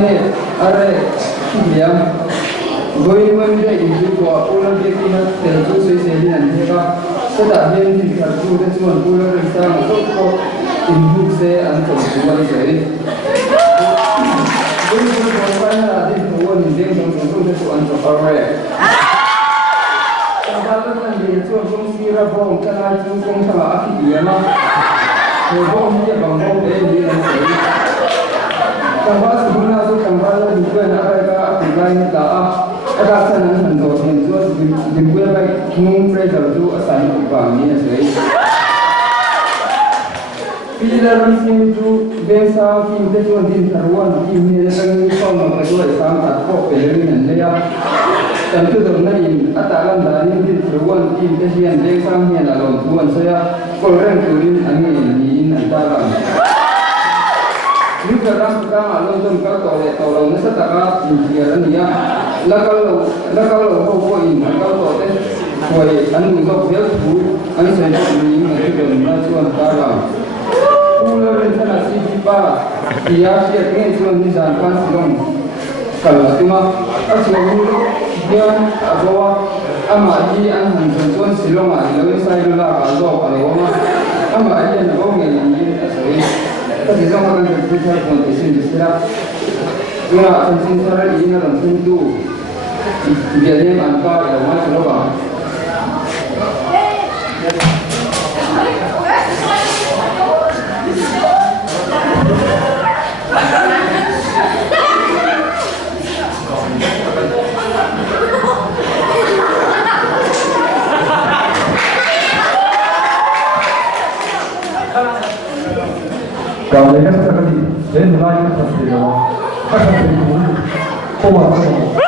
này ở đây kia với vấn đề in chú của cô là cái kia để chú xây xây đi làm thế đó sẽ đạt đến thì cả chú để chú ăn cô là được sang tốt có in chú sẽ ăn tổng chú ăn sẽ với chú có phải là đi chú ăn đi trong chú để chú ăn cho vào rồi các bạn là đi chú không xí ra bông cái này chú không thằng ăn gì mà rồi bông như bằng bông để đi làm sẽ các bạn sebenarnya tu các bạn là đi quên ở đây các bạn này là các bạn nên hành động nên chú đi quên lại nung phải đầu chú ở sài gòn vào như thế bây giờ mình xin chú bên sau khi chúng ta đi thảo luận thì mình sẽ cùng nhau cái đôi sáng tạo có về cái này đấy dan tu dong na in atalan da ni din ruan in te hian le sang hian a lom tuan saya kolren turin ani ni in antala ni ka ram ka ma lo dom ka to lo na sa ta ka in hian ania la ka lo ko in ka to te koi an ni ko phel thu an sai ni ni ni dom na chuan ta la ula ren sana si ba dia sia nge chuan ni jan pan silong kalau cuma asal dia abawa amadi an hantuan silong ada lebih saya dulu kalau kalau amadi an abawa ni asal tapi zaman kan kita kondisi disera ya Chanchinthar ini dalam tentu jadi angka yang macam apa Kalau mereka seperti ini, saya mulai seperti itu. Apa seperti itu? Oh,